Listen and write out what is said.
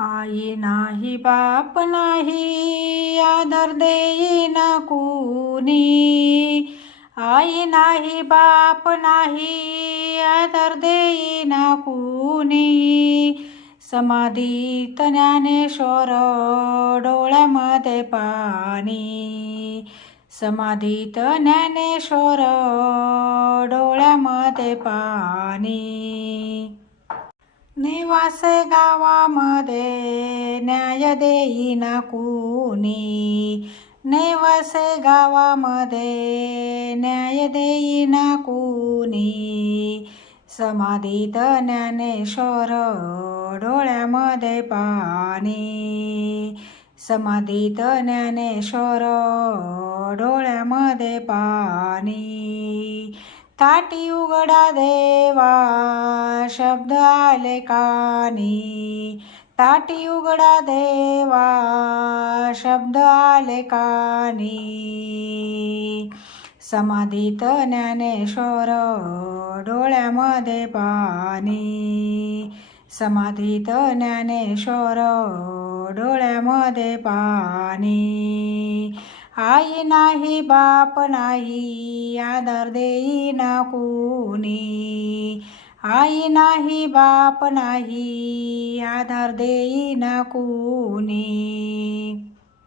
आई नाही बाप नाही आदर देईना कोणी. आई नाही बाप नाही आदर देईना कोणी. समाधीत ज्ञानेश्वर डोळ्यामध्ये पाणी. समाधीत ज्ञानेश्वर डोळ्यामध्ये पाणी. निवासे गावामध्ये न्याय देईना कुणी? नेवासे गावामध्ये न्याय देईना कुणी? समाधीत ज्ञानेश्वर डोळ्यामध्ये पाणी. समाधीत ज्ञानेश्वर डोळ्यामध्ये पाणी. ताटी उघडा देवा शब्द आले कानी. ताटी उघडा देवा शब्द आले कानी. समाधीत ज्ञानेश्वर डोळ्यामध्ये पाणी. समाधीत ज्ञानेश्वर डोळ्यामध्ये पाणी. आई नाही बाप नाही आदर देईना कोणी. आई नाही बाप नाही आधार देईना कोणी.